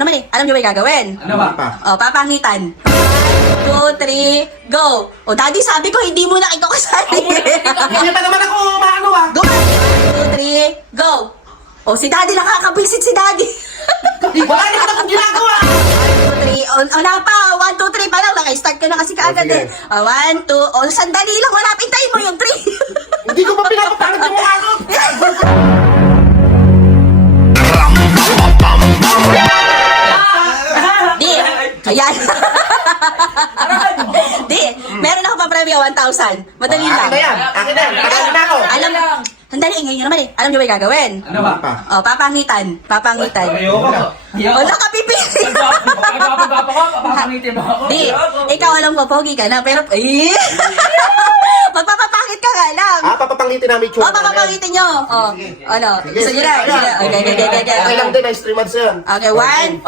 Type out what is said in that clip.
Naman eh, alam niyo ba yung gagawin? Ano ba? O, papangitan. 1, 2, 3, go! O, daddy, sabi ko, hindi mo na ikaw kasali. Hindi pa naman ako maano ah. Go! 1, 2, 3, go! O, si daddy, nakakabisit si daddy. Wala naman akong ginagawa. 1, 2, 3, o na pa, 1, 2, 3 pa lang, naka-start ka na kasi kaagad sige. eh. 1, 2, o, sandali lang, wala, pintayin mo yung 3. Hindi ko pa pinapapangit yung mukha ko. Di, ayan. Di, meron ako pa premyo 1,000. Madali lang. Akin na yan. Akin na yan. Pagkain na ako. Alam, sandali, ngayon naman eh. Alam niyo ba yung gagawin? Ano ba? O, papangitan. Papangitan. O, nakapipili. Di, ikaw alam ko, pogi ka na, pero, eh. Magpapapangit ka nga lang. Ah, papapangitin namin yung O, tsura namin. papapangitin nyo. O, ano, gusto nyo na? Sige. Okay, okay, okay, okay. Okay lang din, na-stream ads yan. Okay, 1.